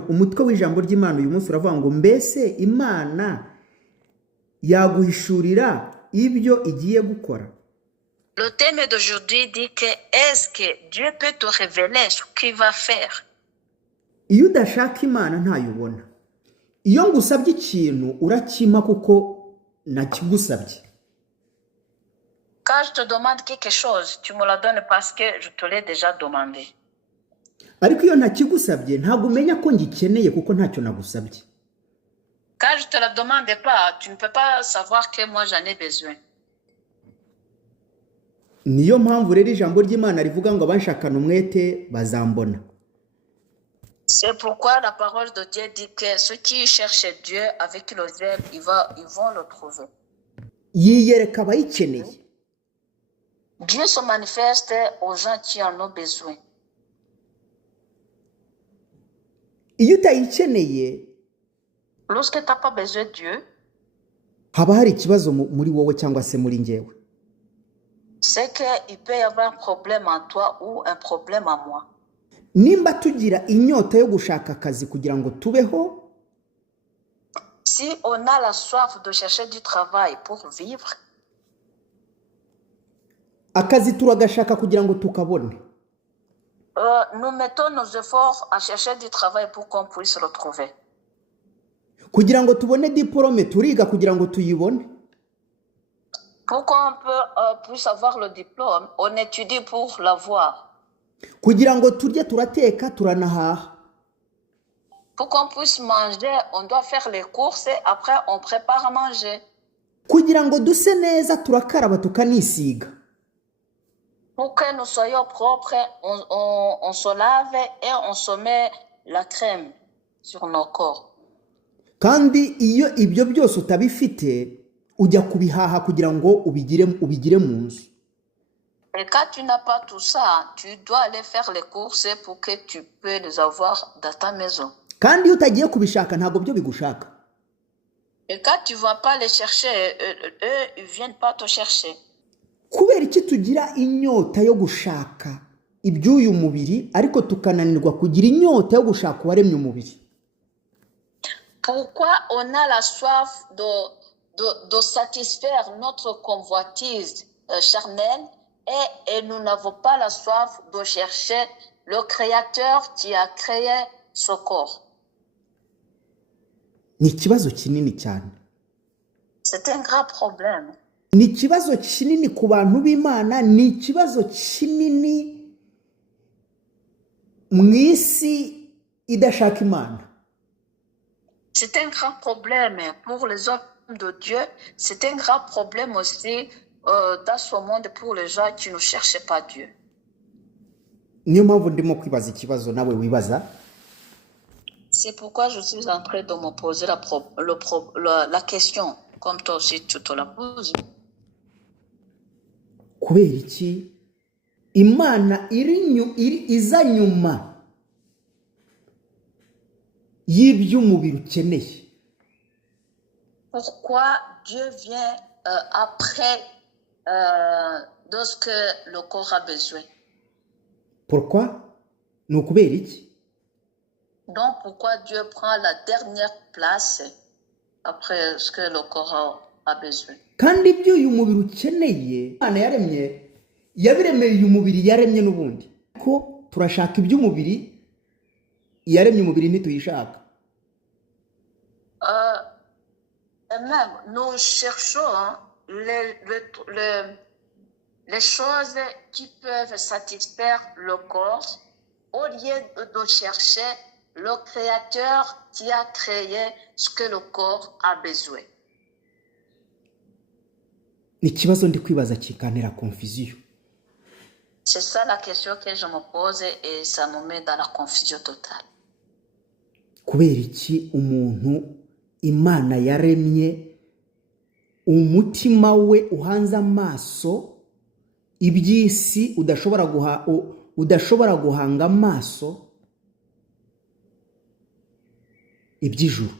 umutwe w'ijambo ry'Imana uyu munsi uravuga ngo mbese Imana yaguhishurira ibyo igiye gukora. Le thème d'aujourd'hui dit que est-ce que Dieu peut te révéler ce qu'il va faire? Iyo udashaka Imana ntayubona. Iyo ngusabye ikintu urakima kuko nakigusabye. Quand je te demande quelque chose, tu me la donnes parce que je te l'ai déjà demandé. Ariko iyo ntakigusabye ntabwo umenya ko ngikeneye kuko ntacyo nagusabye. Quand je te la demande pas, tu ne peux pas savoir que moi j'en ai besoin. Niyo mpamvu rero ijambo ry'Imana rivuga ngo abanshakana umwete bazambona. C'est pourquoi la parole de Dieu dit que ceux qui cherchent Dieu avec le zèle, ils vont le trouver. Yiyereka abayikeneye. Dieu se manifeste aux gens qui en ont besoin. Iyo utayikeneye, lorsque tu n'as pas besoin de Dieu, haba hari ikibazo muri wowe cyangwa se muri njyewe. C'est qu'il peut y avoir un problème en toi ou un problème en moi. Nimba tugira inyota yo gushaka akazi kugira ngo tubeho, si on a la soif de chercher du travail pour vivre, akazi turagashaka kugira ngo tukabone. Nous mettons nos efforts à chercher du travail pour qu'on puisse le trouver. Kugira ngo tubone diplôme turiga kugira ngo tuyibone. Pour qu'on puisse avoir le diplôme, on étudie pour l'avoir. Kugira ngo turye turateka turanahaha. Pour qu'on puisse manger, on doit faire les courses et après on prépare à manger. Kugira ngo duse neza turakaraba tukanisiga. Pour que nous soyons propres, on se lave et on se met la crème sur nos corps. Kandi iyo ibyo byose utabifite ujya kubihaha kugira ngo ubigire mu nzu. Et quand tu n'as pas tout ça, tu dois aller faire les courses pour que tu peux les avoir dans ta maison. Kandi iyo utagiye kubishaka ntabwo byo bigushaka. Et quand tu vas pas les chercher, eux ils viennent pas te chercher. Kubera iki tugira inyota yo gushaka iby'uyu mubiri ariko tukananirwa kugira inyota yo gushaka uwaremye umubiri? Pourquoi on a la soif de satisfaire notre convoitise charnelle et nous n'avons pas la soif de chercher le Créateur qui a créé ce corps? Ni ikibazo kinini cyane. C'est un grand problème. Ni ikibazo kinini ku bantu b'Imana, ni ikibazo kinini mu isi idashaka Imana. C'est un grand problème pour les hommes de Dieu. C'est un grand problème aussi dans ce monde pour les gens qui ne cherchent pas Dieu. Niyo mpamvu ndimo kwibaza ikibazo nawe wibaza. C'est pourquoi je suis en train de me poser la question, comme toi aussi tu te la poses. Kubera iki Imana iza nyuma y'iby'umubiri ukeneye? Pourquoi Dieu vient après de ce que le corps a besoin? Pourquoi? Ni ukubera iki? Donc pourquoi Dieu prend la dernière place après ce que le corps a besoin? Kandi ibyo uyu mubiri ukeneye Imana yaremye yabiremeye uyu mubiri yaremye n'ubundi ko turashaka iby'umubiri yaremye umubiri ntituyishaka. Même nous cherchons les choses qui peuvent satisfaire le corps au lieu de chercher le Créateur qui a créé ce que le corps a besoin. Ni ikibazo ndi kwibaza kikantera confusion. C'est ça la question que je me pose et ça me met dans la confusion totale. Kubera iki umuntu Imana yaremye umutima we uhanze amaso iby'isi udashobora guhanga amaso iby'ijuru?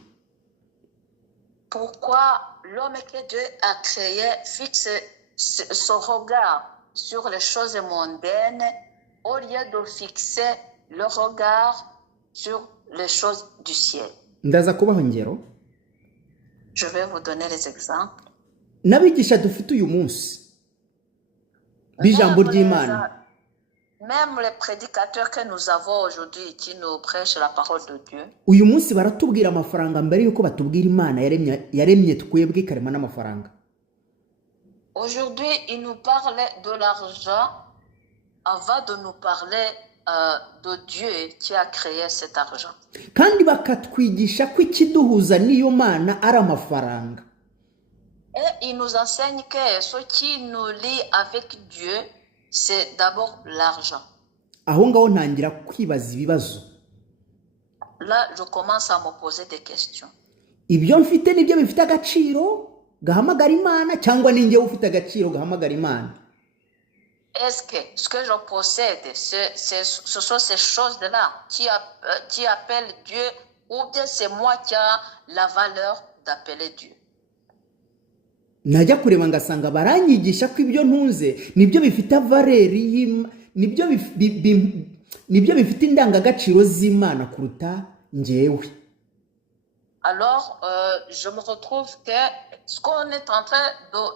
Pourquoi l'homme que Dieu a créé fixe son regard sur les choses mondaines au lieu de fixer le regard sur les choses du ciel. ndaza kubaho ingero Je vais vous donner les exemples. n'abigisha dufite uyu munsi b'ijambo Même ry'Imana même les prédicateurs que nous avons aujourd'hui qui nous prêchent la parole de Dieu, uyu munsi baratubwira amafaranga mbere yuko batubwira Imana yaremye twebwe ikarema n'amafaranga. aujourd'hui, ils nous parlent de l'argent avant de nous parler de Dieu qui a créé cet argent. kandi bakatwigisha ko ikiduhuza n'iyo Mana ari amafaranga. Et ils nous enseignent que ce qui nous lie avec Dieu, c'est d'abord l'argent. Aho ngaho ntangira kwibaza ibibazo. Là, je commence à me poser des questions. Ibyo mfite nibyo bifite agaciro gahamagara Imana cyangwa ni njye ufite agaciro gahamagara Imana? Est-ce que ce que je possède, ce sont ces choses-là qui appellent Dieu, ou bien c'est moi qui a la valeur d'appeler Dieu? Najya kureba ngasanga baranyigisha ko ibyo ntunze nibyo bifite valeri nibyo bifite indangagaciro z'Imana kuruta njyewe. Alors, je me retrouve que ce qu'on est en train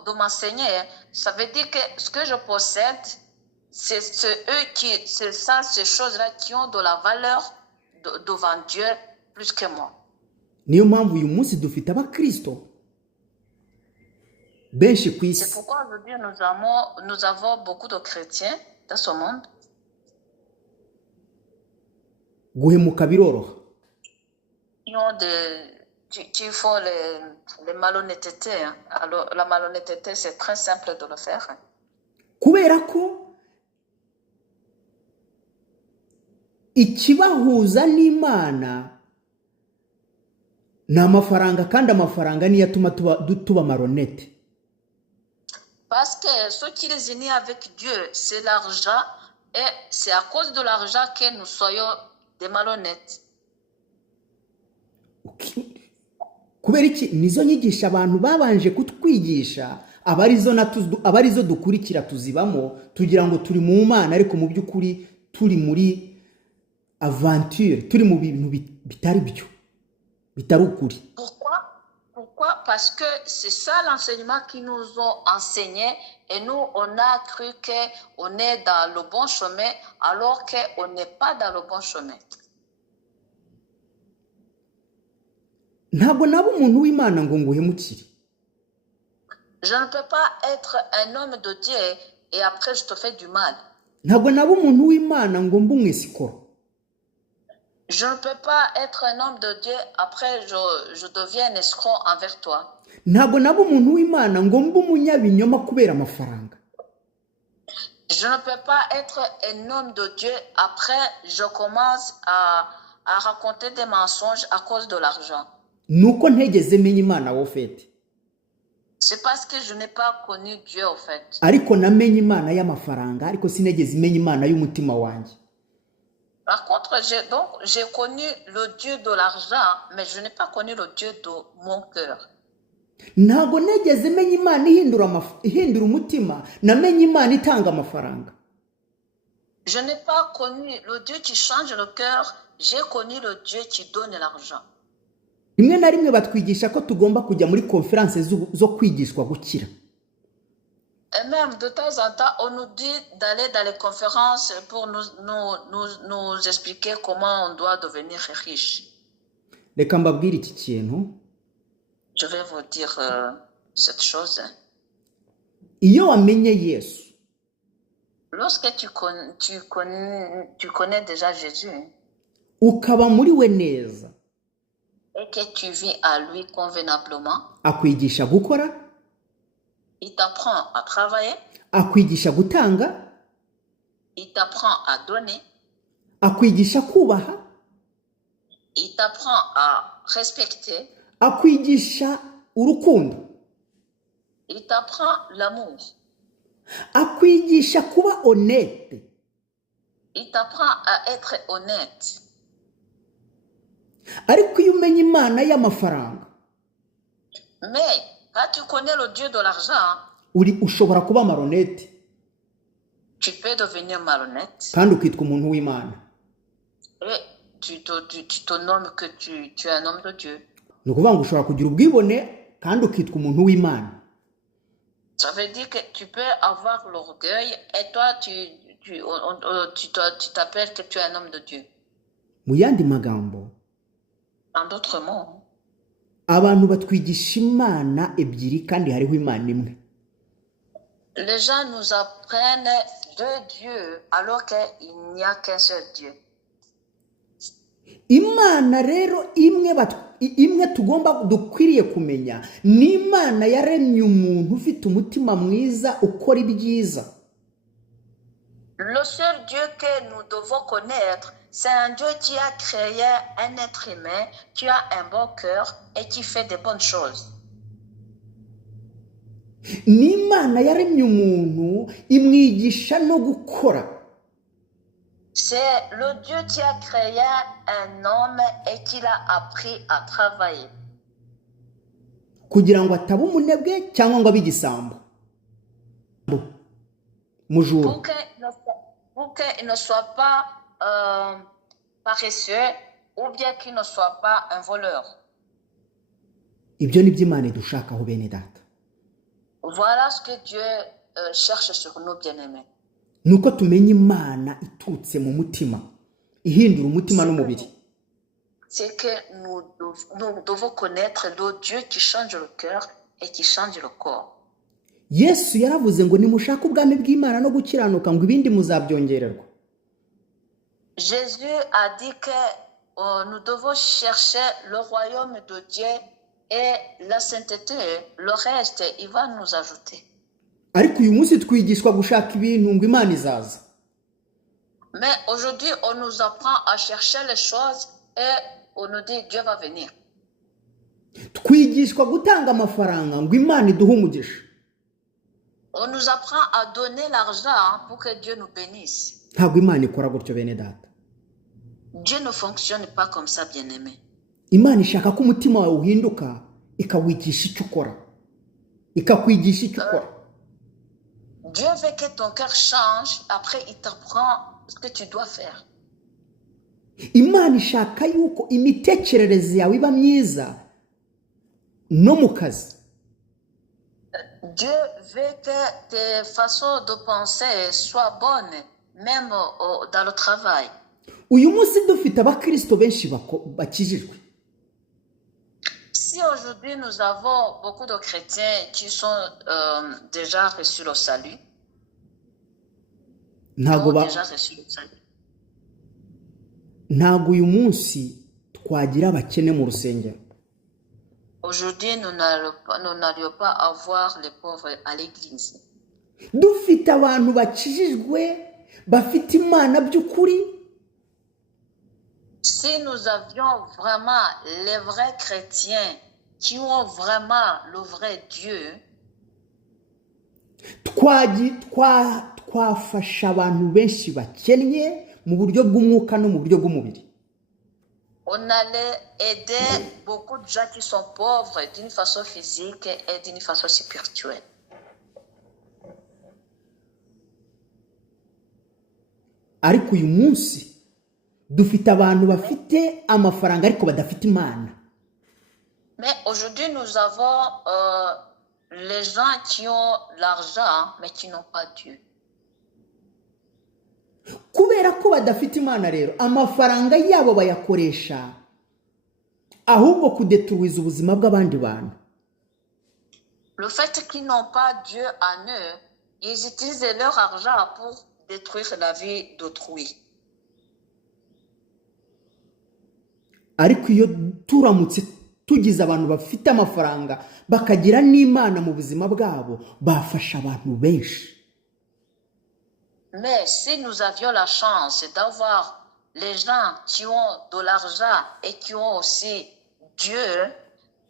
de m'enseigner, ça veut dire que ce que je possède, c'est ces choses-là qui ont de la valeur devant Dieu plus que moi. Niyo mpamvu uyu munsi dufite abakristo benshi ku isi. C'est pourquoi aujourd'hui nous avons beaucoup de chrétiens dans ce monde. Guhemuka biroroha. Qui font les malhonnêtetés. Alors, la malhonnêteté, c'est très simple de le faire. Kubera ko ikibahuza n'Imana ni amafaranga, kandi amafaranga niyo atuma tuba maronete. Parce que ce qui les unit avec Dieu, c'est l'argent, et c'est à cause de l'argent que nous soyons des malhonnêtes. Kubera iki nizo nyigisha abantu babanje kutwigisha abarizo dukurikira tuzibamo tugira ngo turi mu Mana, ariko mu by'ukuri turi muri aventure, turi mu bintu bitari byo, bitari ukuri. Pourquoi? Parce que c'est ça l'enseignement qu'ils nous ont enseigné, et nous on a cru qu'on est dans le bon chemin alors qu'on n'est pas dans le bon chemin. Ntabwo naba umuntu w'Imana ngo nguhemukire. Je ne peux pas être un homme de Dieu et après je te fais du mal. Ntabwo naba umuntu w'Imana ngo mbe umwesikoro. Je ne peux pas être un homme de Dieu, après je deviens un escroc envers toi. Ntabwo naba umuntu w'Imana ngo mbe umunyabinyoma kubera amafaranga. Je ne peux pas être un homme de Dieu, après je commence à raconter des mensonges à cause de l'argent. Nuko ntegeze menya Imana wo fete. C'est parce que je n'ai pas connu Dieu au fait. Ariko namenye Imana y'amafaranga, ariko sinegeze menya Imana y'umutima wanjye. Par contre, j'ai connu le Dieu de l'argent, mais je n'ai pas connu le Dieu de mon cœur. Ntabwo negeze menya Imana ihindura umutima, namenye Imana itanga amafaranga. Je n'ai pas connu le Dieu qui change le cœur, j'ai connu le Dieu qui donne l'argent. Rimwe na rimwe batwigisha ko tugomba kujya muri conference zo kwigishwa gukira. Et même de temps en temps, on nous dit d'aller dans les conférences pour nous expliquer comment on doit devenir riche. Reka mbabwire iki kintu. Je vais vous dire cette chose. Iyo wamenye Yesu, lorsque tu connais déjà Jésus, ukaba muri we neza, et que tu vis à lui convenablement, akwigisha gukora, il t'apprend à travailler, akwigisha gutanga, il t'apprend à donner, akwigisha kubaha, il t'apprend à respecter, akwigisha urukundo, il t'apprend l'amour, akwigisha kuba honnête, il t'apprend à être honnête. Ariko iyo umenye Imana y'amafaranga, mais quand tu connais le Dieu de l'argent, ushobora kuba maronete, tu peux devenir malhonnête, kandi ukitwa umuntu w'Imana. et tu te nommes que tu es un homme de Dieu. ni ukuvuga ngo ushobora kugira ubwibone kandi ukitwa umuntu w'Imana. Ça veut dire que tu peux avoir l'orgueil et toi, tu t'appelles que tu es un homme de Dieu. Mu yandi magambo, En d'autres mots, abantu batwigisha Imana ebyiri kandi hariho Imana imwe. les gens nous apprennent deux dieux alors qu'il n'y a qu'un seul Dieu. Imana rero imwe dukwiriye kumenya ni Imana yaremye umuntu ufite umutima mwiza ukora ibyiza. Le seul Dieu que nous devons connaître, c'est un Dieu qui a créé un être humain, qui a un bon cœur et qui fait de bonnes choses. Ni Imana yaremye umuntu imwigisha no gukora. C'est le Dieu qui a créé un homme et qui l'a appris à travailler. Kugira ngo ataba umunebwe cyangwa ngo abe igisambo. Mujura. Pour qu'il ne soit pas paresseux ou bien qu'il ne soit pas un voleur. Ibyo ni byo Imana idushakaho bene data. Voilà ce que Dieu cherche sur nous, bien-aimés. Nuko tumenya Imana itutse mu mutima, ihindura umutima n'umubiri. C'est que nous devons connaître le Dieu qui change le cœur et qui change le corps. Yesu yaravuze ngo nimushaka ubwami bw'Imana no gukiranuka ngo ibindi muzabyongererwa. Jésus a dit que nous devons chercher le royaume de Dieu et la sainteté, le reste, il va nous ajouter. Ariko uyu munsi twigishwa gushaka ibintu ngo Imana izaza. Mais aujourd'hui, on nous apprend à chercher les choses et on nous dit Dieu va venir. Twigishwa gutanga amafaranga ngo Imana iduhe umugisha. On nous apprend à donner l'argent pour que Dieu nous bénisse. Ntabwo Imana ikora gutyo bene data. Dieu ne fonctionne pas comme ça, bien-aimé. Imana ishaka ko umutima wawe uhinduka ikawigisha icyo ukora. Ikakwigisha icyo ukora. Dieu veut que ton cœur change, après il t'apprend ce que tu dois faire. Imana ishaka yuko imitekerereze yawe iba myiza no mu kazi. Dieu veut que tes façons de penser soient bonnes, même dans le travail. Uyu munsi dufite abakristo benshi bakijijwe. Si aujourd'hui nous avons beaucoup de chrétiens qui sont déjà reçus le salut, ntago uyu munsi twagira abakene mu rusengero. Aujourd'hui, nous n'allions pas avoir les pauvres à l'église. Dufite abantu bakijijwe bafite Imana by'ukuri. Si nous avions vraiment les vrais chrétiens qui ont vraiment le vrai Dieu, twafasha abantu benshi bakennye mu buryo bw'umwuka no mu buryo bw'umubiri. On allait aider beaucoup de gens qui sont pauvres d'une façon physique et d'une façon spirituelle. Ariko uyu munsi dufite abantu bafite amafaranga ariko badafite Imana. Mais aujourd'hui nous avons les gens qui ont l'argent mais qui n'ont pas Dieu. Kubera ko badafite Imana rero amafaranga yabo bayakoresha ahubwo kudetruiza ubuzima bw'abandi bantu. Le fait qu'ils n'ont pas Dieu en eux, ils utilisent leur argent pour détruire la vie d'autrui. Ariko iyo turamutse tugize abantu bafite amafaranga bakagira n'Imana mu buzima bwabo bafasha abantu benshi. Mais si nous avions la chance d'avoir les gens qui ont de l'argent et qui ont aussi Dieu,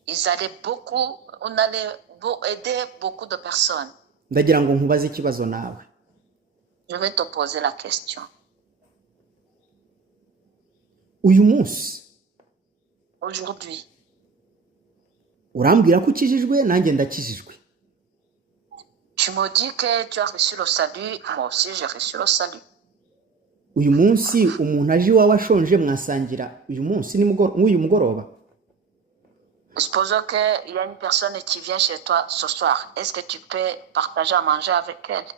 on allait aider beaucoup de personnes. Ndagira ngo nkubaze ikibazo nawe. Je vais te poser la question. Uyu munsi Aujourd'hui, urambwira ko ukijijwe nanjye ndakijijwe. tu me dis que tu as reçu le salut, moi aussi j'ai reçu le salut. uyu munsi umuntu aje iwawe ashonje mwasangira uyu munsi n'uyu mugoroba. Supposons qu'il y a une personne qui vient chez toi ce soir. Est-ce que tu peux partager à manger avec elle?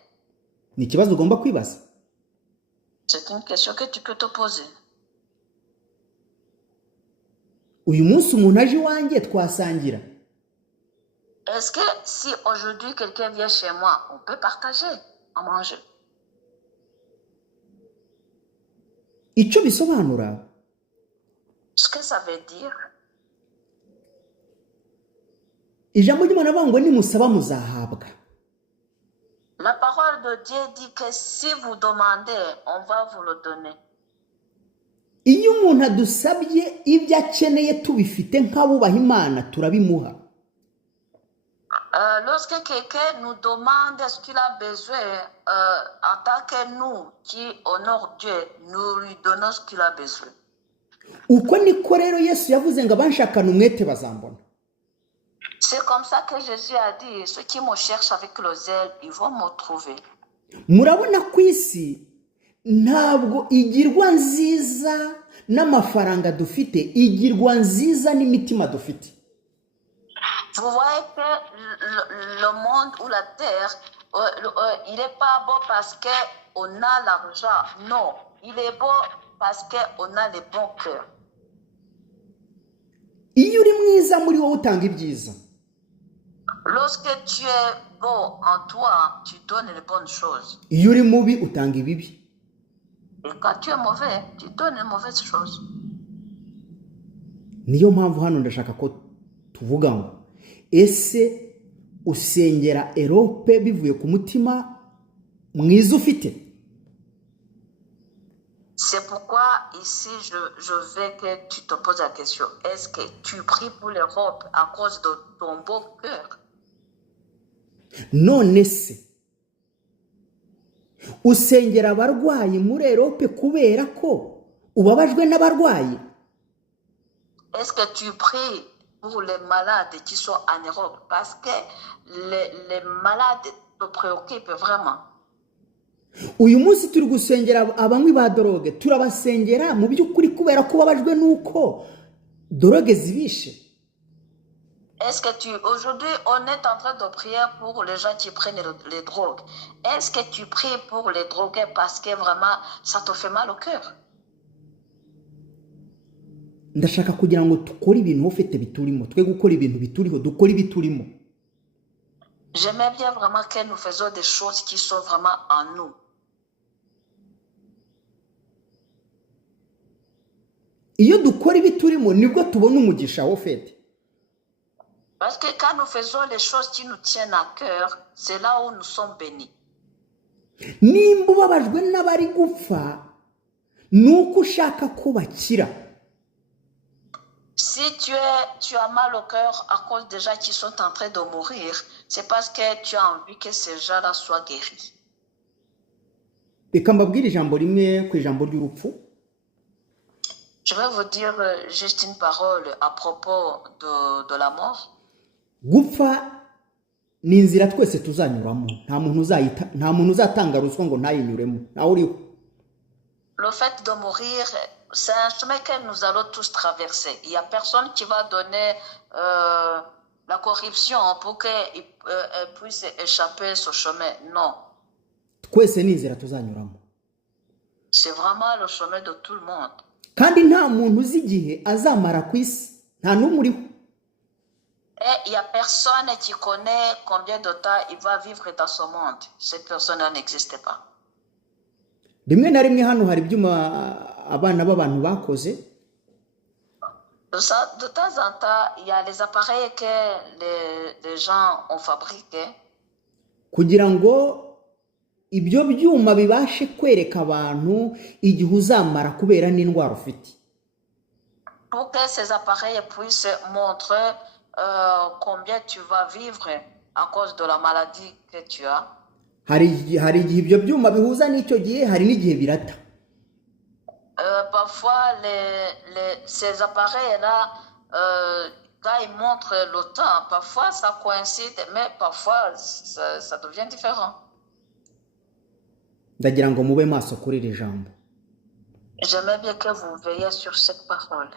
Ni ikibazo ugomba kwibaza. C'est une question que tu peux te poser. Uyu munsi umuntu aje iwanjye twasangira. Est-ce que si aujourd'hui quelqu'un vient chez moi, on peut partager à manger? Icyo bisobanura, Ce que ça veut dire, ijambo ry'Imana rivuga ngo nimusaba muzahabwa. la parole de Dieu dit que si vous demandez, on va vous le donner. Iyo umuntu adusabye ibyo akeneye tubifite nk'abubaha Imana turabimuha. Lorsque quelqu'un nous demande ce qu'il a besoin, en tant que nous qui honorons Dieu, nous lui donnons ce qu'il a besoin. Uko niko rero Yesu yavuze ngo abanshakana umwete bazambona. C'est comme ça que Jésus a dit, ceux qui me cherchent avec le zèle, ils vont me trouver. Murabona ku isi ntabwo igirwa nziza n'amafaranga dufite, igirwa nziza n'imitima dufite. Vous voyez que le monde ou la terre, il n'est pas beau parce qu'on a l'argent. Non, il est beau parce qu'on a les bons cœurs. Iyo uri mwiza muri wowe utanga ibyiza. Lorsque tu es beau en toi, tu donnes les bonnes choses. Iyo uri mubi utanga ibibi. Et quand tu es mauvais, tu donnes les mauvaises choses. Niyo mpamvu hano ndashaka ko tuvuga ngo ese usengera Erope bivuye ku mutima mwiza ufite. C'est pourquoi ici je veux que tu te poses la question, est-ce que tu pries pour l'Europe à cause de ton beau cœur? None se usengera abarwayi muri Erope kubera ko ubabajwe n'abarwayi? Est-ce que tu pries pour les malades qui sont en Europe parce que les malades te préoccupent vraiment? Uyu munsi turi gusengera abanywi ba drogue, turabasengera mu by'ukuri kubera ko babajwe nuko drogue zibishe. Est-ce que aujourd'hui on est en train de prier pour les gens qui prennent les drogues? Est-ce que tu pries pour les drogués parce que vraiment ça te fait mal au cœur? Ndashaka kugira ngo tukore ibintu ufite biturimo, twe gukora ibintu bituriho, dukora ibiturimo. J'aimerais bien vraiment que nous faisons des choses qui sont vraiment en nous. Iyo dukora ibiturimo nibwo tubona umugisha w'ofete. Parce que quand nous faisons les choses qui nous tiennent à cœur, c'est là où nous sommes bénis. Nimba ubabajwe n'abari gupfa nuko ushaka ko bakira. Si tu as mal au cœur à cause des gens qui sont en train de mourir, c'est parce que tu as envie que ces gens-là soient guéris. Reka mbabwire ijambo rimwe ku ijambo ry'urupfu. Je vais vous dire juste une parole à propos de la mort. Gupfa ni inzira twese tuzanyuramo, nta muntu uzatanga ruswa ngo ntayinyuremo. Nawe uriho. Le fait de mourir, c'est un chemin que nous allons tous traverser. Il n'y a personne qui va donner la corruption pour qu'elle puisse échapper ce chemin. Non. Twese ni inzira tuzanyuramo. C'est vraiment le chemin de tout le monde. Kandi nta muntu uzi igihe azamara ku isi, nta n'umwe uriho. Et il n'y a personne qui connaît combien de temps il va vivre dans ce monde. Cette personne-là n'existe pas. Rimwe na rimwe hano hari ibyuma abana b'abantu bakoze. De temps en temps, il y a les appareils que les gens ont fabriqués. Kugira ngo ibyo byuma bibashe kwereka abantu igihe uzamara kubera n'indwara ufite. Pour que ces appareils puissent montrer combien tu vas vivre à cause de la maladie que tu as. Hari igihe ibyo byuma bihuza n'icyo gihe, hari n'igihe birata. Parfois, ces appareils-là, quand ils montrent le temps, parfois ça coïncide, mais parfois ça devient différent. Ndagira ngo mube maso kuri iri jambo. J'aimerais bien que vous veilliez sur cette parole.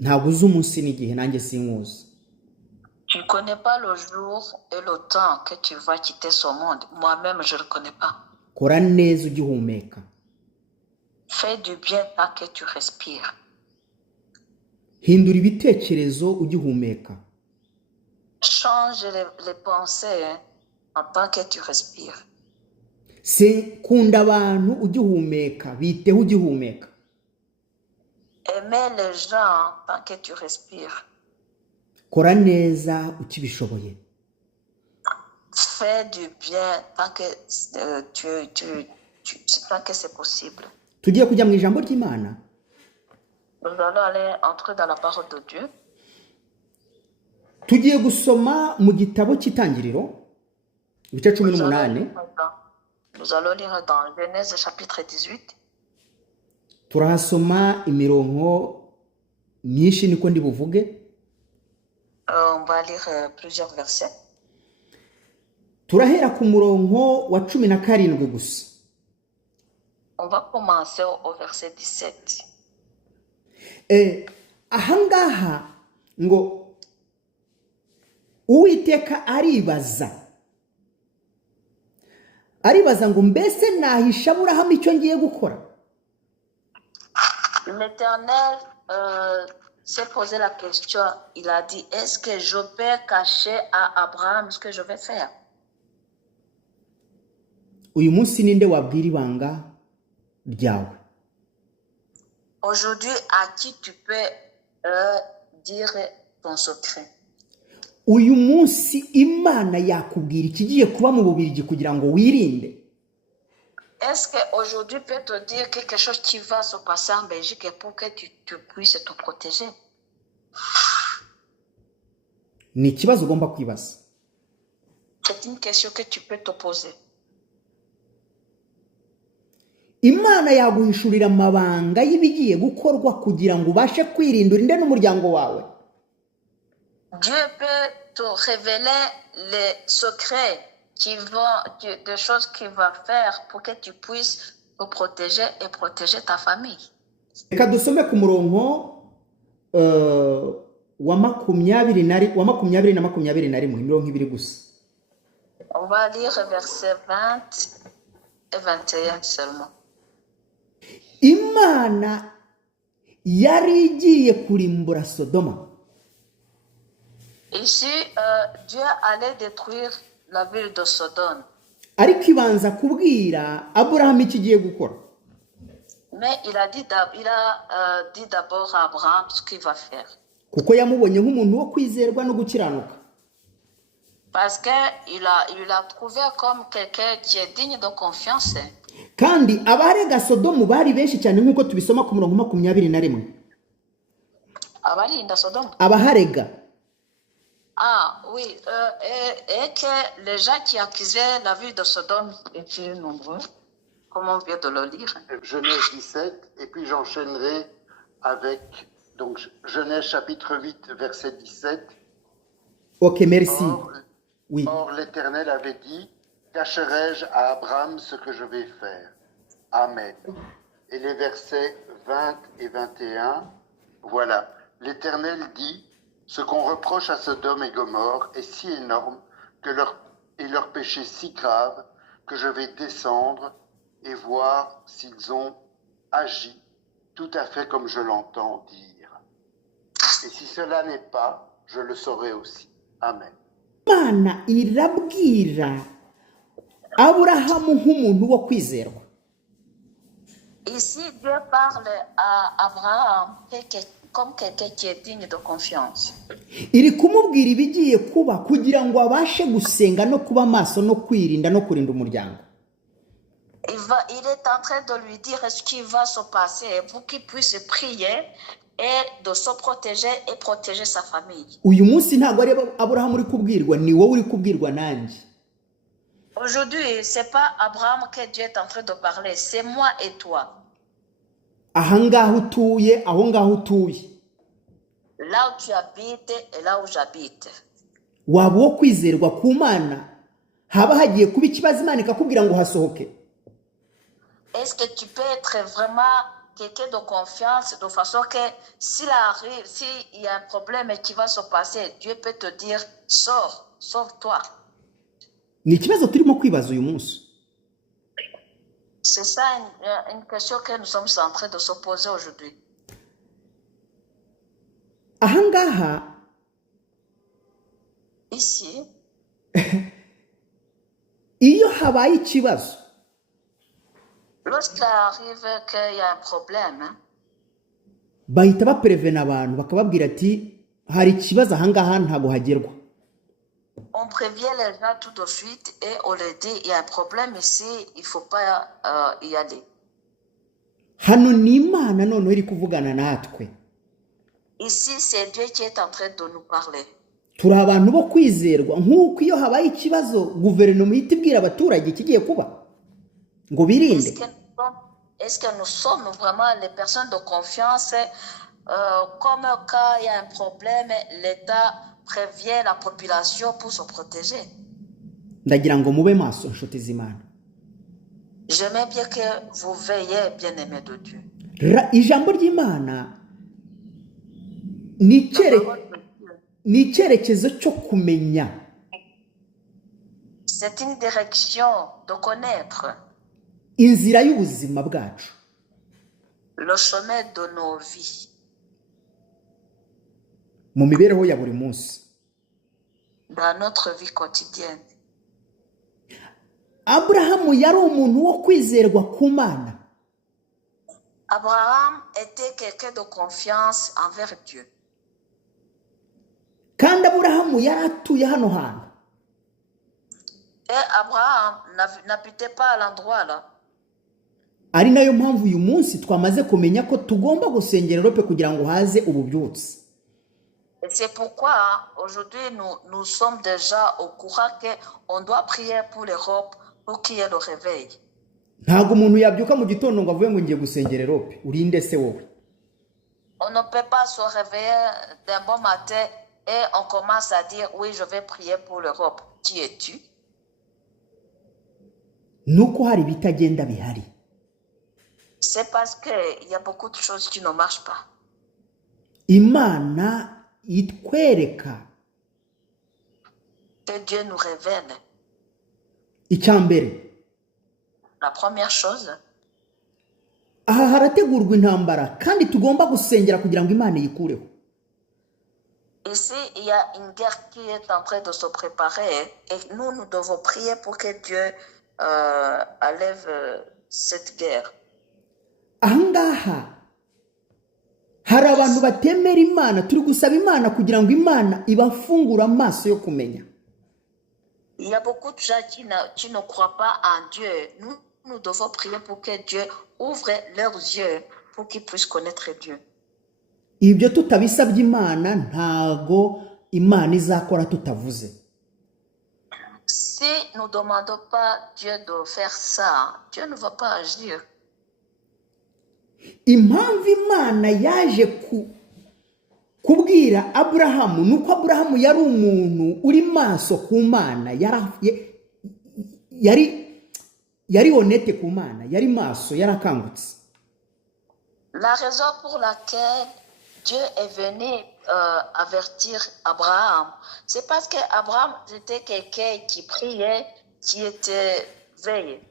ntabwo uzi umunsi n'igihe nanjye sinkuzi. Tu ne connais pas le jour et le temps que tu vas quitter ce monde. Moi-même, je ne le connais pas. Kora neza ugihumeka. Fais du bien tant que tu respires. Hindura ibitekerezo ugihumeka. Change les pensées en tant que tu respires. Kunda abantu ugihumeka, biteho ugihumeka. Aimer les gens tant que tu respires. Kora neza ukibishoboye. Fais du bien tant que tant que c'est possible. Tugiye kujya mu ijambo ry'Imana. Nous allons aller entrer dans la parole de Dieu. Tugiye gusoma mu gitabo cy'Itangiriro ibice 18. Nous allons lire dans Genèse chapitre 18. Turahasoma imirongo myinshi niko ndi buvuge. On va lire plusieurs versets. Turahera ku murongo wa 17 gusa. On va commencer au verset 17. Ahangaha ngo Uwiteka aribaza ngo mbese nahisha Aburahamu icyo ngiye gukora. L'Éternel s'est posé la question. Il a dit, est-ce que je peux cacher à Abraham ce que je vais faire? Uyu munsi ninde wabwira ibanga ryawe? Aujourd'hui, à qui tu peux dire ton secret? Uyu munsi Imana yakubwira ikigiye kuba mu Bubiligi kugira ngo wirinde. Est-ce qu'aujourd'hui peut te dire quelque chose qui va se passer en Belgique pour que tu puisses te protéger? Ni ikibazo ugomba kwibaza. C'est une question que tu peux te poser. Imana yaguhishurira amabanga y'ibigiye gukorwa kugira ngo ubashe kwirinda urinde n'umuryango wawe. Dieu peut te révéler les secrets des choses qu'il va faire pour que tu puisses te protéger et protéger ta famille. Reka dusome ku murongo wa 20 na 21 imirongo ibiri gusa. On va lire versets 20 et 21 seulement. Imana yari igiye kurimbura Sodoma. Ici, Dieu allait détruire la ville de Sodome. Ariko ibanza kubwira Aburahamu ikigiye gukora. Mais il a dit d'abord à Abraham ce qu'il va faire. Kuko yamubonye nk'umuntu wo kwizerwa no gukiranuka. Parce qu'il l'a trouvé comme quelqu'un qui est digne de confiance. Kandi abarega Sodomu bari benshi cyane nk'uko tubisoma ku murongo 21. Abarinda Sodome. Abaharega. Ah oui, et que les gens qui accusaient la ville de Sodome étaient nombreux, comme on vient de le lire. Genèse 17, et puis j'enchaînerai avec donc Genèse chapitre 8, verset 17. Ok, merci. Oui. Or l'Éternel avait dit, cacherai-je à Abraham ce que je vais faire? Amen. Et les versets 20 et 21, voilà. L'Éternel dit, ce qu'on reproche à Sodome et Gomorrhe est si énorme que leur péché si grave que je vais descendre et voir s'ils ont agi tout à fait comme je l'entends dire. Et si cela n'est pas, je le saurai aussi. Amen. Imana irabwira Aburahamu nk'umuntu wo kwizerwa. Ici, Dieu parle à Abraham comme quelqu'un qui est digne de confiance. Iri kumubwira ibigiye kuba kugira ngo abashe gusenga no kuba maso no kwirinda no kurinda umuryango. Il est en train de lui dire ce qui va se passer pour qu'il puisse prier et de se protéger et protéger sa famille. Uyu munsi ntago ari Aburahamu uri kubwirwa, ni wowe uri kubwirwa nanjye. Aujourd'hui, c'est pas Abraham que Dieu est en train de parler, c'est moi et toi. Ahangaho utuye, aho ngaho utuye. Là où tu habites et là où j'habite. Waba wo kwizerwa ku Mana haba hagiye kuba ikibazo Imana ikakubwira ngo hasohoke. Est-ce que tu peux être vraiment quelqu'un de confiance de façon que s'il y a un problème qui va se passer, Dieu peut te dire, sors, sauve-toi. ni ikibazo turimo kwibaza uyu munsi. C'est ça une question que nous sommes en train de se poser aujourd'hui. Ahangaha Ici, iyo habaye ikibazo lorsqu'il arrive qu'il y a un problème, bahita baprevena abantu bakababwira ati hari ikibazo ahangaha ntago hagerwa. on prévient les gens tout de suite et on leur dit il y a un problème ici, il ne faut pas y aller. Hano ni Imana noneho iri kuvugana natwe. Ici, c'est Dieu qui est en train de nous parler. Turi abantu bo kwizerwa, nk'uko iyo habaye ikibazo guverinoma ihita ibwira abaturage kigiye kuba ngo birinde. Est-ce que nous sommes vraiment les personnes de confiance comme quand il y a un problème, l'État prévient la population pour se protéger? Ndagira ngo mube maso nshuti z'Imana. J'aimerais bien que vous veillez, bien-aimés de Dieu. Ijambo ry'Imana ni icyerekezo cyo kumenya. C'est une direction de connaître Inzira y'ubuzima bwacu. le chemin de nos vies. Mu mibereho ya buri munsi. Dans notre vie quotidienne. Abrahamu yari umuntu wo kwizerwa ku Mana. Abraham était quelqu'un de confiance envers Dieu. Kandi Abrahamu yari atuye hano hantu. Et Abraham n'habitait pas à l'endroit là. Ari nayo mpamvu uyu munsi twamaze kumenya ko tugomba gusengera Europe kugira ngo haze ububyutse. Et c'est pourquoi aujourd'hui nous sommes déjà au courant qu'on doit prier pour l'Europe pour qu'il y ait le réveil. Ntago umuntu yabyuka mu gitondo ngo avuye ngo ngiye gusengera Europe. Urinde se wowe? On ne peut pas se réveiller d'un bon matin et on commence à dire oui, je vais prier pour l'Europe. Qui es-tu? Nuko hari bitagenda bihari. C'est parce qu'il y a beaucoup de choses qui ne marchent pas. Imana itwereka. Que Dieu nous révèle. Icyambere. La première chose. Aha harategurwa intambara kandi tugomba gusengera kugira ngo Imana yikureho. Ici, il y a une guerre qui est en train de se préparer et nous devons prier pour que Dieu enlève cette guerre. Ahangaha hari abantu batemera Imana, turi gusaba Imana kugira ngo Imana ibafungura amaso yo kumenya. Il y a beaucoup de gens qui ne croient pas en Dieu. Nous devons prier pour que Dieu ouvre leurs yeux pour qu'ils puissent connaître Dieu. Ibyo tutabisabye Imana ntago Imana izakora tutavuze. Si nous ne demandons pas Dieu de faire ça, Dieu ne va pas agir. Impamvu Imana yaje kubwira Abrahamu nuko Abrahamu yari umuntu uri maso ku Mana, yari honnête ku Mana, yari maso, yarakangutse. La raison pour laquelle Dieu est venu avertir Abraham, c'est parce qu'Abraham était quelqu'un qui priait, qui était veillé.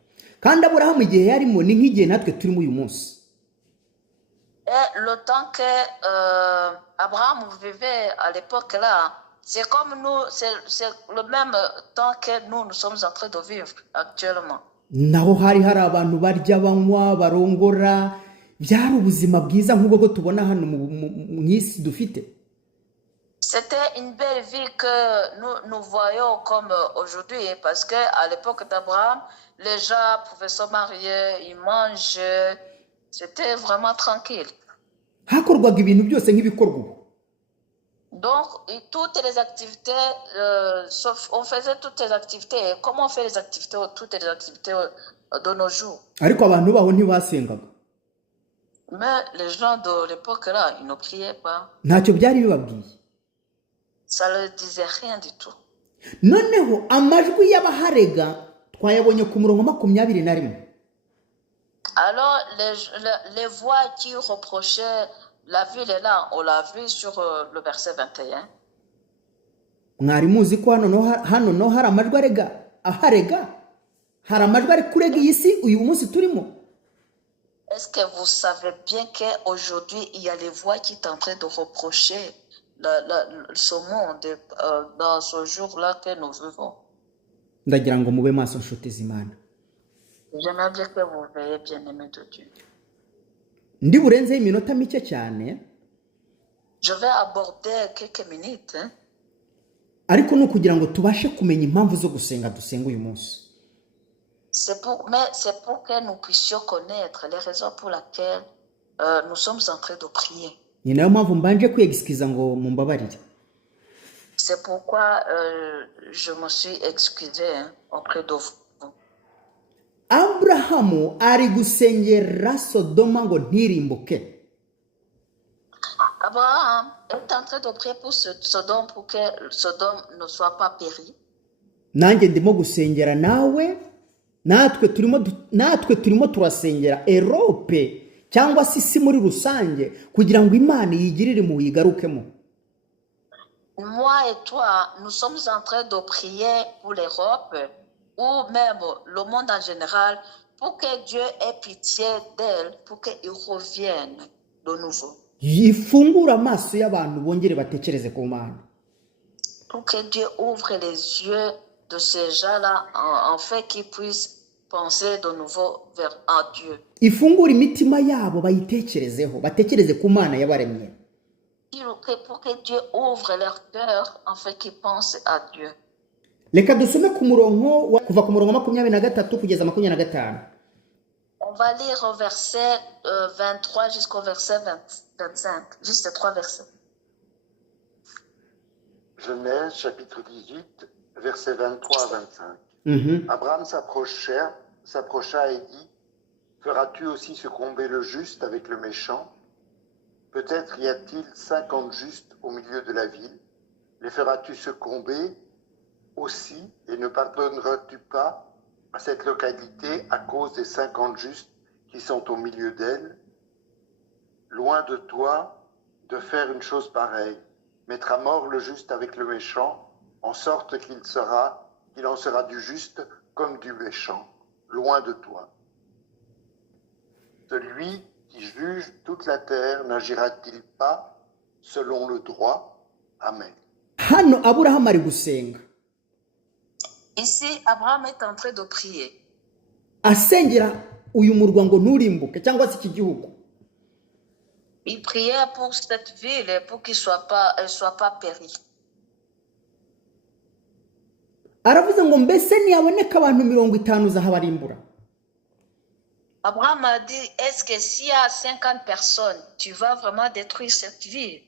Kandi Abrahamu igihe yarimo ni nk'igihe natwe turimo uyu munsi. Et le temps que Abraham vivait à l'époque là, c'est comme nous, c'est le même temps que nous sommes en train de vivre actuellement. Naho hari abantu barya banywa barongora, byari ubuzima bwiza nk'ubwo tubona hano mu isi dufite. C'était une belle vie que nous voyons comme aujourd'hui, parce qu'à l'époque d'Abraham, les gens pouvaient se marier, ils mangeaient, c'était vraiment tranquille. Hakorwaga ibintu byose nk'ibikorwa ubu. Donc, toutes les activités, on faisait toutes les activités. Comment on fait toutes les activités de nos jours? Ariko abantu baho ntibasengaga. Mais les gens de l'époque là, ils ne priaient pas. Ntacyo byari bibabwiye. Ça ne leur disait rien du tout. Noneho amajwi y'abaharega twayabonye ku murongo 21. Alors, les voix qui reprochaient la ville est là. On l'a vu sur le verset 21. mwari muzi ko hano no hari amajwi aharega hari amajwi ari kurega iyi si uyu munsi turimo. Est-ce que vous savez bien qu'aujourd'hui, il y a les voix qui sont en train de reprocher ce monde dans ce jour-là que nous vivons? Ndagira ngo mube maso nshuti z'Imana. J'aimerais bien que vous veillez, bien-aimés de Dieu. Ndi burenzeho iminota mike cyane. Je vais aborder quelques minutes. Ariko ni ukugira ngo tubashe kumenya impamvu zo gusenga dusenga uyu munsi. Mais c'est pour que nous puissions connaître les raisons pour lesquelles nous sommes en train de prier. Ni nayo mpamvu mbanje kwegisikiza ngo mumbabarire. C'est pourquoi je me suis excusé auprès de vous. Abrahamu ari gusengera Sodoma ngo ntirimbuke. Abraham est en train de prier pour Sodome pour que Sodome ne soit pas péri. Nanjye ndimo gusengera nawe, natwe turimo turasengera Europe cyangwa se isi muri rusange kugira ngo Imana yigirire mu yigarukemo. Moi et toi, nous sommes en train de prier pour l'Europe ou même le monde en général pour que Dieu ait pitié d'elle, pour qu'ils reviennent de nouveau. Yifungura amaso y'abantu bongere batekereze ku Mana. Pour que Dieu ouvre les yeux de ces gens-là en fait qu'ils puissent penser de nouveau vers Dieu. Ifungura imitima yabo bayitekerezeho, batekereze ku Mana yabaremye. Pour que Dieu ouvre leur cœur en fait qu'ils pensent à Dieu. Reka dusome ku murongo kuva ku murongo 23 kugeza 25. On va lire au verset 23 jusqu'au verset 25, juste 3 versets. Genèse chapitre 18, versets 23 à 25. Abraham s'approcha et dit, feras-tu aussi succomber le juste avec le méchant? Peut-être y a-t-il 50 justes au milieu de la ville. Les feras-tu succomber aussi et ne pardonneras-tu pas à cette localité à cause des 50 justes qui sont au milieu d'elle? Loin de toi de faire une chose pareille, mettre à mort le juste avec le méchant, en sorte qu'il en sera du juste comme du méchant, loin de toi. Celui qui juge toute la terre n'agira-t-il pas selon le droit? Amen. Hano Abraham ari gusenga. Ici, Abraham est en train de prier. Asengera uyu murwa ngo nturimbuke cyangwa se iki gihugu. Il priait pour cette ville pour qu'elle soit pas périe. Aravuze ngo mbese ntiyaboneka abantu 50 zahabarimbura. Abraham a dit, est-ce que s'il y a 50 personnes, tu vas vraiment détruire cette ville?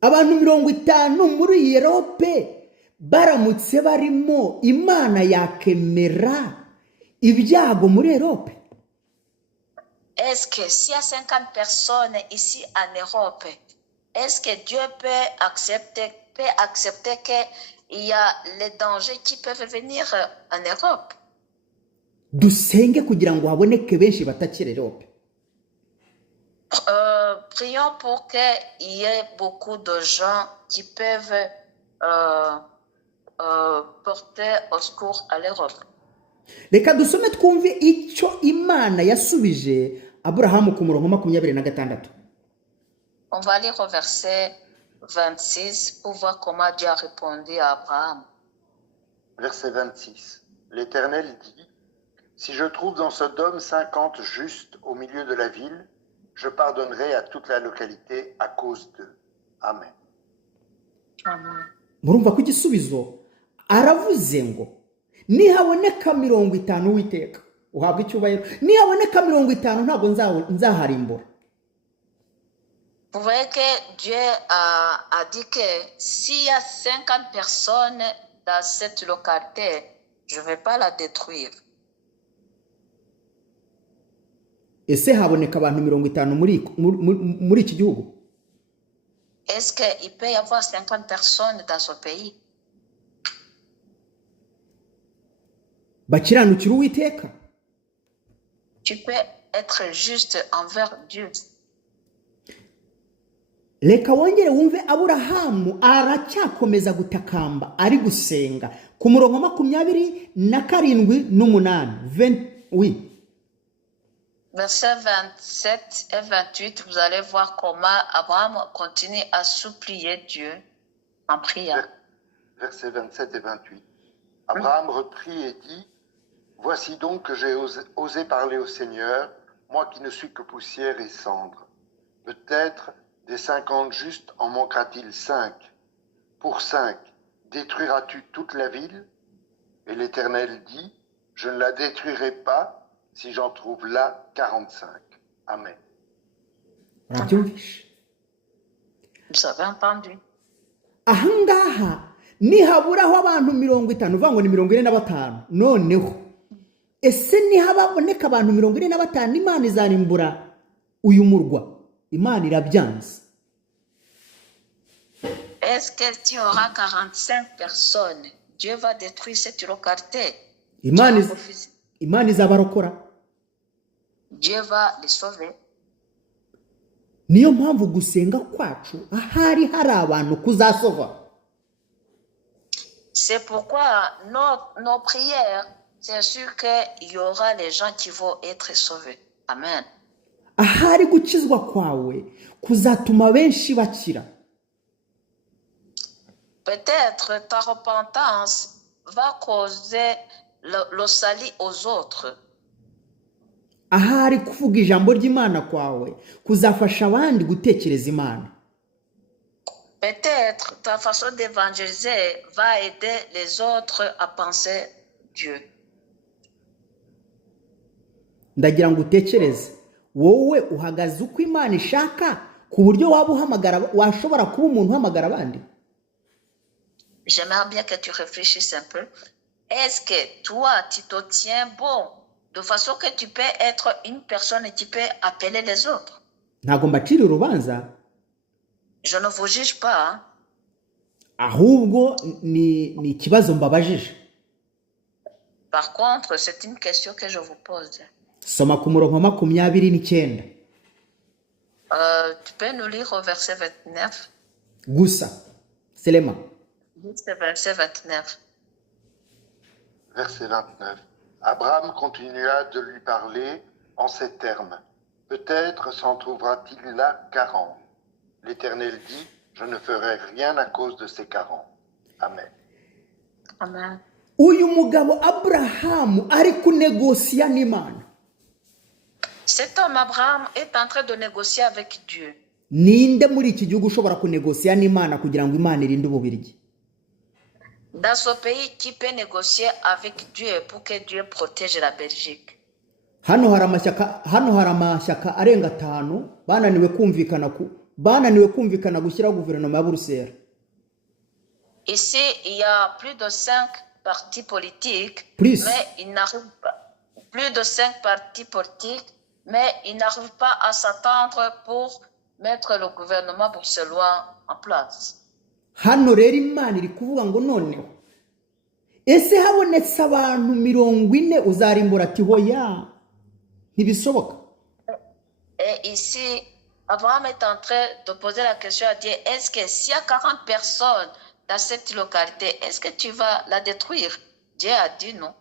Abantu 50 muri Europe baramutse barimo Imana yakemera ibyago muri Europe. Est-ce que s'il y a 50 personnes ici en Europe, est-ce que Dieu peut accepter qu'il y a les dangers qui peuvent venir en Europe? Dusenge kugira ngo haboneke benshi batakira Europe. Prions pour qu'il y ait beaucoup de gens qui peuvent porter au secours à l'Europe. Reka dusome twumve icyo Imana yasubije Abraham ku murongo 26. On va lire au verset 26 pour voir comment Dieu a répondu à Abraham. Verset 26. L'Éternel dit, si je trouve dans Sodome 50 justes au milieu de la ville, je pardonnerai à toute la localité à cause d'eux. Amen. Amen. Murumva ko igisubizo aravuze ngo nihaboneka 50 witeka uhabwa icyubahiro, nihaboneka 50 ntago nzaharimbura. Vous voyez que Dieu a dit que s'il y a 50 personnes dans cette localité, je ne vais pas la détruire. Ese haboneka abantu 50 muri iki gihugu? Est-ce qu'il peut y avoir 50 personnes dans ce pays? Bakiranukira Uwiteka? Tu peux être juste envers Dieu. reka wongere wumve aburahamu aracyakomeza gutakamba ari gusenga ku murongo 27 n'8. Oui. Versets 27 et 28, vous allez voir comment Abraham continue à supplier Dieu en prière. Versets 27 et 28. Abraham reprit et dit, « Voici donc que j'ai osé parler au Seigneur, moi qui ne suis que poussière et cendre. Peut-être des 50 justes en manquera-t-il 5. Pour 5, détruiras-tu toute la ville? Et l'Éternel dit, je ne la détruirai pas si j'en trouve là 45. Amen. Urabyumvishe? Vous avez entendu? Ahangaha nihaburaho abantu 50 uvuga ngo ni 45 noneho ese nihababoneka abantu 45 Imana izarimbura uyu murwa? Imana irabyanze. Est-ce qu'il y aura 45 personnes? Dieu va détruire cette localité. Imana izabarokora. Dieu va les sauver. Niyo mpamvu gusenga kwacu ahari hari abantu kuzasova. C'est pourquoi nos prières, c'est sûr qu'il y aura les gens qui vont être sauvés. Amen. Ahari gukizwa kwawe kuzatuma benshi bakira. Peut-être ta repentance va causer le salut aux autres. Ahari kuvuga ijambo ry'Imana kwawe kuzafasha abandi gutekereza Imana. Peut-être ta façon d'évangéliser va aider les autres à penser Dieu. Ndagira ngo utekereze wowe uhagaze uko Imana ishaka ku buryo washobora kuba umuntu uhamagara abandi. J'aimerais bien que tu réfléchisses un peu. Est-ce que toi, tu te tiens bon de façon que tu peux être une personne et tu peux appeler les autres? Ntago mbacira urubanza. Je ne vous juge pas. Hein? Ahubwo ni ikibazo mbabajije. Par contre, c'est une question que je vous pose. Soma ku murongo 29. Tu peux nous lire au verset 29? Gusa. Selema. Verset 29. Verset 29. Abraham continua de lui parler en ces termes. Peut-être s'en trouvera-t-il là 40. L'Éternel dit, je ne ferai rien à cause de ces 40. Amen. Amen. Uyu mugabo Abrahamu ari kunegosiya n'Imana. Cet homme Abraham est en train de négocier avec Dieu. Ninde muri iki gihugu ushobora kunegosiya n'Imana kugira ngo Imana irinde ububirigi? Dans ce pays, qui peut négocier avec Dieu pour que Dieu protège la Belgique? Hano hari amashyaka arenga 5 bananiwe kumvikana gushyiraho guverinoma ya Buruseli. Ici, il y a plus de 5 partis politiques, Plus. mais ils n'arrivent pas. Plus de 5 partis politiques, mais ils n'arrivent pas à s'attendre pour mettre le gouvernement bruxellois en place. Hano rero Imana iri kuvuga ngo noneho ese habonetse abantu 40 uzarimbura ati hoya ntibishoboka. Et ici, Abraham est en train de poser la question à Dieu, est-ce que s'il y a 40 personnes dans cette localité, est-ce que tu vas la détruire? Dieu a dit non.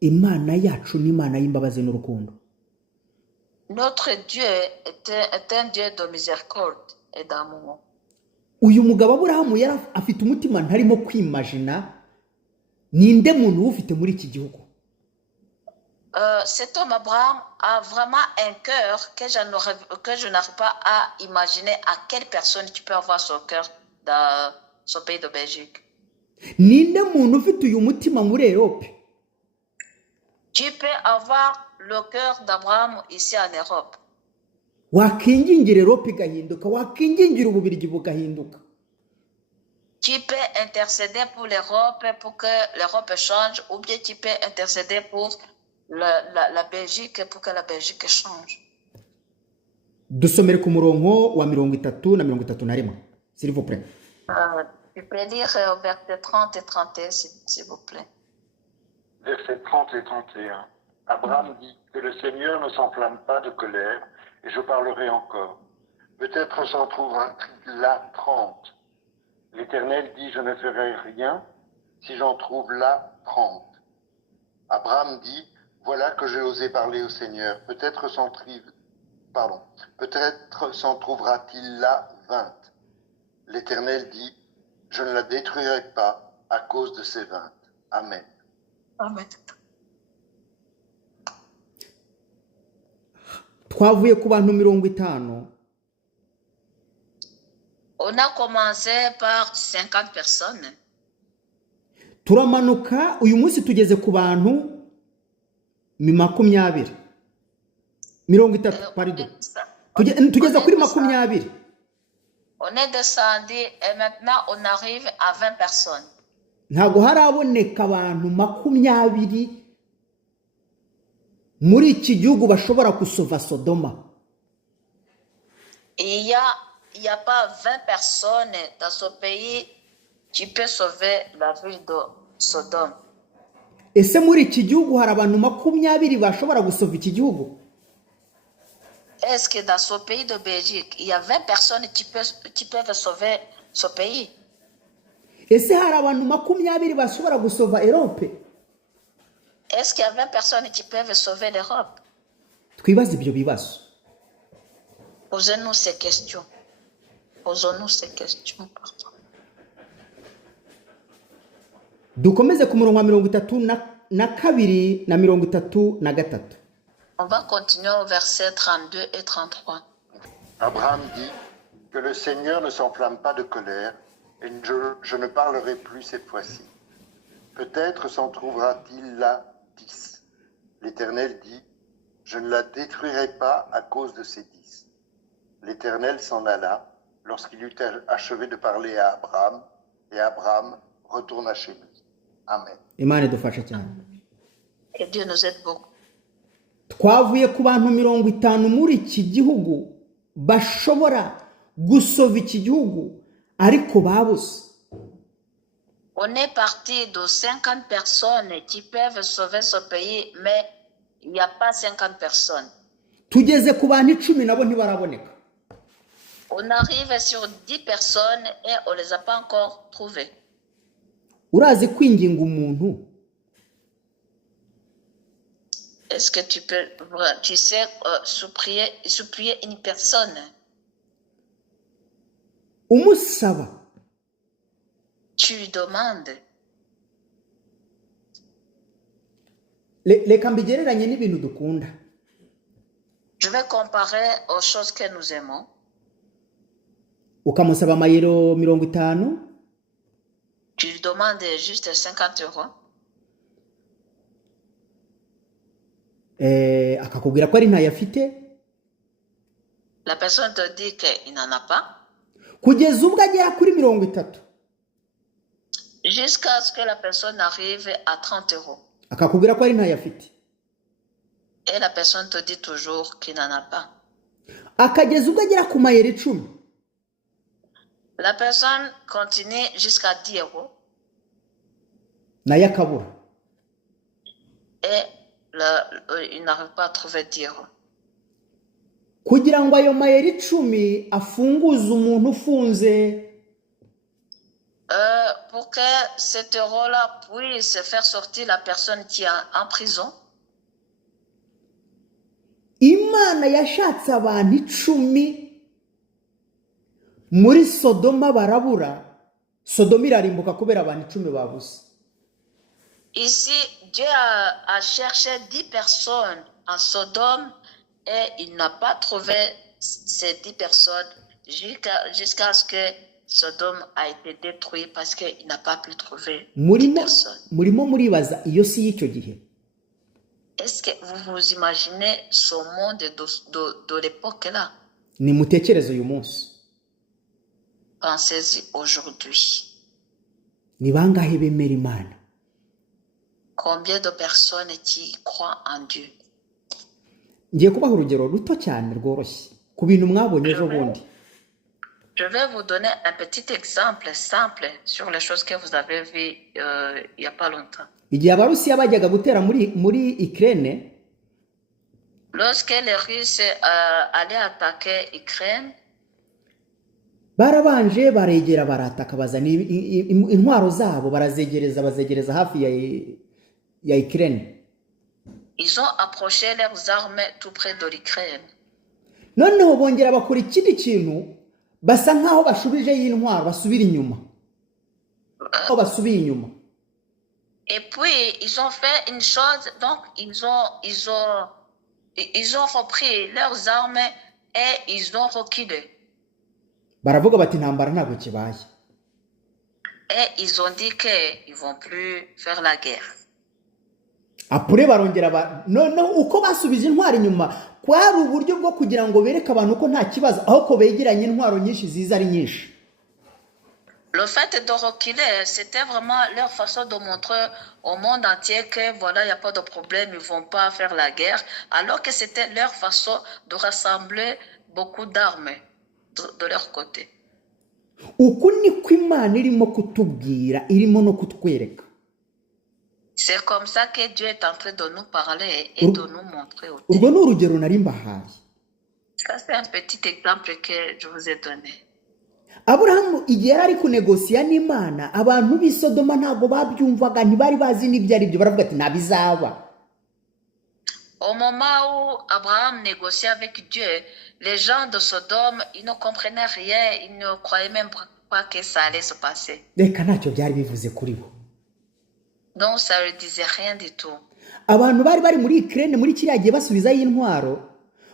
Imana yacu ni Imana y'imbabazi n'urukundo. Notre Dieu est un Dieu de miséricorde et d'amour. Uyu mugabo Aburahamu yari afite umutima ntarimo kwimagina ninde muntu ufite muri iki gihugu. Cet homme Abraham a vraiment un cœur que je n'arrive pas à imaginer à quelle personne tu peux avoir ce cœur dans ce pays de Belgique. Ninde muntu ufite uyu mutima muri Europe? Tu peux avoir le cœur d'Abraham ici en Europe. Wakingingira Europe igahinduka, wakingingira ububirigi bugahinduka. Tu peux intercéder pour l'Europe pour que l'Europe change, ou bien tu peux intercéder pour la Belgique pour que la Belgique change. Dusomere ku murongo wa 30 na 31, s'il vous plaît. Tu peux lire au verset 30 et 31, s'il vous plaît. Versets 30 et 31. Abraham dit que le Seigneur ne s'enflamme pas de colère, et je parlerai encore. Peut-être s'en trouvera-t-il là 30. L'Éternel dit, je ne ferai rien si j'en trouve là 30. Abraham dit, voilà que j'ai osé parler au Seigneur. Peut-être s'en trouvera-t-il là 20. L'Éternel dit, je ne la détruirai pas à cause de ces 20. Amen. Amen. twavuye ku bantu 50. On a commencé par 50 personnes. turamanuka uyu munsi tugeze ku bantu 20. 30, pardon. Tugeze kuri 20. On est descendu et maintenant on arrive à 20 personnes. ntabwo haraboneka abantu 20 muri iki gihugu bashobora gusova Sodoma. Il y a pas 20 personnes dans ce pays qui peut sauver la ville de Sodome. Ese muri iki gihugu hari abantu 20 bashobora gusova iki gihugu? Est-ce que dans ce pays de Belgique, il y a 20 personnes qui peuvent sauver ce pays? Ese hari abantu 20 bashobora gusova Europe? Est-ce qu'il y a 20 personnes qui peuvent sauver l'Europe? Twibaze ibyo bibazo. Posez-nous ces questions. Posons-nous ces questions. Pardon. Dukomeze ku murongo wa 32 na 33. On va continuer au verset 32 et 33. Abraham dit que le Seigneur ne s'enflamme pas de colère, et je ne parlerai plus cette fois-ci. Peut-être s'en trouvera-t-il là 10. L'Éternel dit, je ne la détruirai pas à cause de ces 10. L'Éternel s'en alla lorsqu'il eut achevé de parler à Abraham, et Abraham retourna chez lui. Amen. Imana idufashe cyane. Que Dieu nous aide beaucoup. Twavuye ku bantu 50 muri iki gihugu bashobora gusova iki gihugu ariko babuze. On est parti de 50 personnes qui peuvent sauver ce pays, mais il n'y a pas 50 personnes. Tugeze ku bantu 10 nabo ntibaraboneka. On arrive sur 10 personnes et on ne les a pas encore trouvées. Urazi kwinginga umuntu? Est-ce que tu sais supplier une personne? Umusaba. Tu lui demandes. Reka mbigereranye n'ibintu dukunda. Je vais comparer aux choses que nous aimons. Ukamusaba amayero 50. Tu lui demandes juste 50 €. Akakubwira ko ari ntayafite. La personne te dit qu'il n'en a pas. Kugeza ubwo agera kuri 30. Jusqu'à ce que la personne arrive à 30 €. Akakubwira ko ari ntayafite. Et la personne te dit toujours qu'il n'en a pas. Akageza ubwo agera ku mayero 10. La personne continue jusqu'à 10 €. Naye akabura. Et il n'arrive pas à trouver 10 €. Kugira ngo ayo mayero 10 afunguze umuntu ufunze. Pour que cet euro-là puisse faire sortir la personne qui est en prison. Imana yashatse abantu 10 muri Sodoma barabura. Sodoma irarimbuka kubera abantu 10 babuze. Ici, Dieu a cherché 10 personnes en Sodome et il n'a pas trouvé ces 10 personnes jusqu'à ce que Sodome a été détruit parce qu'il n'a pas pu trouver 10 personnes. Murimo muribaza iyo si y'icyo gihe. Est-ce que vous vous imaginez ce monde de l'époque-là? Nimutekereze uyu munsi. Pensez-y aujourd'hui. Ni bangahe bemera Imana? Combien de personnes qui croient en Dieu? Ngiye kubaha urugero ruto cyane rworoshye ku bintu mwabonye ejo bundi. Je vais vous donner un petit exemple simple sur les choses que vous avez vues il n'y a pas longtemps. Igihe Abarusiya bajyaga gutera muri Ukraine, Lorsque les Russes allaient attaquer l'Ukraine, barabanje baregera barataka bazana intwaro zabo bazegereza hafi ya Ukraine. ils ont approché leurs armes tout près de l'Ukraine. Noneho bongera bakora ikindi kintu basa nkaho bashubije y'intwaro basubira inyuma. Et puis ils ont fait une chose, donc ils ont repris leurs armes et ils ont reculé. Baravuga bati intambara ntabwo kibaye. Et ils ont dit qu'ils ne vont plus faire la guerre. Apure barongera noneho uko basubije intwaro inyuma kwari uburyo bwo kugira ngo bereke abantu ko nta kibazo aho ko begeranye intwaro nyinshi ziza ari nyinshi. Le fait de reculer, c'était vraiment leur façon de montrer au monde entier que voilà, il n'y a pas de problème, ils ne vont pas faire la guerre, alors que c'était leur façon de rassembler beaucoup d'armes de leur côté. Uku niko Imana irimo kutubwira, irimo no kutwereka. C'est comme ça que Dieu est en train de nous parler et de nous montrer aussi. Urwo ni urugero nari mbahaye. Ça, c'est un petit exemple que je vous ai donné. Aburahamu igihe yari ari kunegosiya n'Imana abantu b'i Sodoma ntabwo babyumvaga ntibari bazi n'ibyo ari byo baravuga ati ntabizaba. Au moment où Abraham négociait avec Dieu, les gens de Sodome, ils ne comprenaient rien, ils ne croyaient même pas que ça allait se passer. Reka ntacyo byari bivuze kuri bo. Donc ça ne disait rien du tout. Abantu bari muri Ukraine muri kiriya gihe basubiza y'intwaro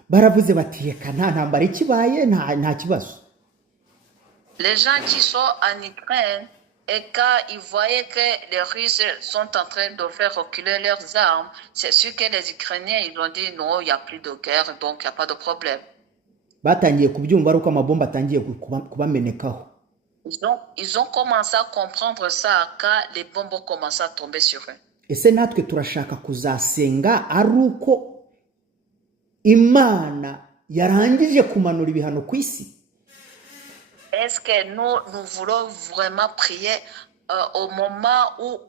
baravuze bati reka nta ntambara ikibaye nta kibazo. Les gens qui sont en Ukraine, et quand ils voyaient que les Russes sont en train de faire reculer leurs armes, c'est sûr que les Ukrainiens, ils ont dit non, il n'y a plus de guerre, donc il n'y a pas de problème. Batangiye kubyumva ari uko amabomba atangiye kubamenekaho. Ils ont commencé à comprendre ça quand les bombes ont commencé à tomber sur eux. Ese natwe turashaka kuzasenga ari uko Imana yarangije kumanura ibihano ku isi? Est-ce que nous voulons vraiment prier au moment où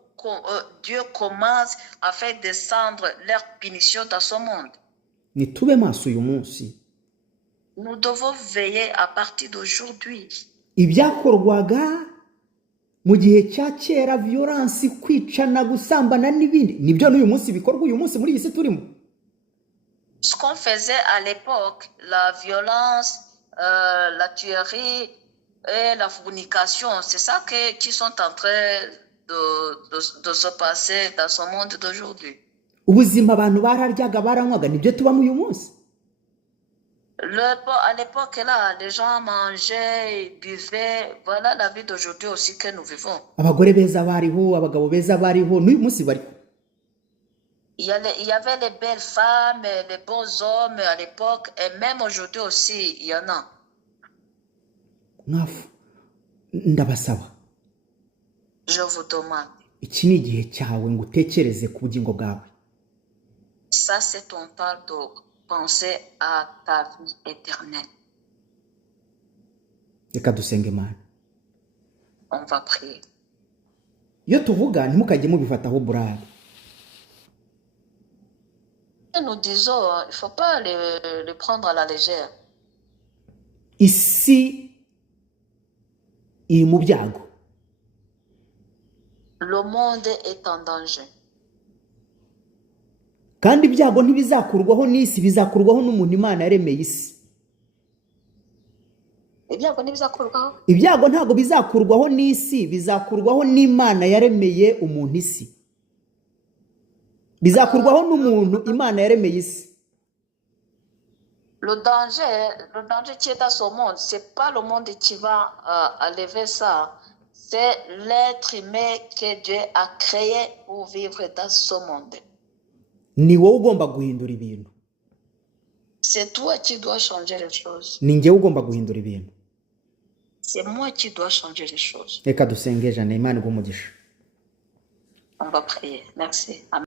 Dieu commence à faire descendre leur punition dans ce monde? Nitube maso uyu munsi. Nous devons veiller à partir d'aujourd'hui. Ibyakorwaga mu gihe cya kera violence kwicana gusambana n'ibindi nibyo n'uyu munsi bikorwa uyu munsi muri iyi si turimo. Ce qu'on faisait à l'époque, la violence, la tuerie et la fornication, c'est ça qui sont en train de se passer dans ce monde d'aujourd'hui. Ubuzima abantu bararyaga baranywaga nibyo tubamo uyu munsi. À l'époque là, les gens mangeaient, buvaient. Voilà la vie d'aujourd'hui aussi que nous vivons. Abagore beza bariho, abagabo beza bariho, n'uyu munsi bariho. Il y avait les belles femmes, les beaux hommes à l'époque, et même aujourd'hui aussi, il y en a. Ndabasaba. Je vous demande. Iki ni igihe cyawe ngo utekereze ku bugingo bwawe. Ça, c'est ton temps de penser à ta vie éternelle. Reka dusenge Imana. On va prier. Iyo tuvuga ntimukajye mubifataho burari. Nous disons, il ne faut pas le prendre à la légère. Isi iri mu byago. Le monde est en danger. Kandi ibyago ntibizakurwaho n'isi bizakurwaho n'umuntu Imana yaremeye isi. Ibyago ntibizakurwaho? Ibyago ntago bizakurwaho n'isi bizakurwaho n'Imana yaremeye umuntu isi. Bizakurwaho n'umuntu Imana yaremeye isi. Le danger qui est dans ce monde, c'est pas le monde qui va enlever ça. C'est l'être humain que Dieu a créé pour vivre dans ce monde. Ni wowe ugomba guhindura ibintu. C'est toi qui dois changer les choses. Ni njyewe ugomba guhindura ibintu. C'est moi qui dois changer les choses. Reka dusenge Jana Imana igumugisha. On va prier. Merci. Amen.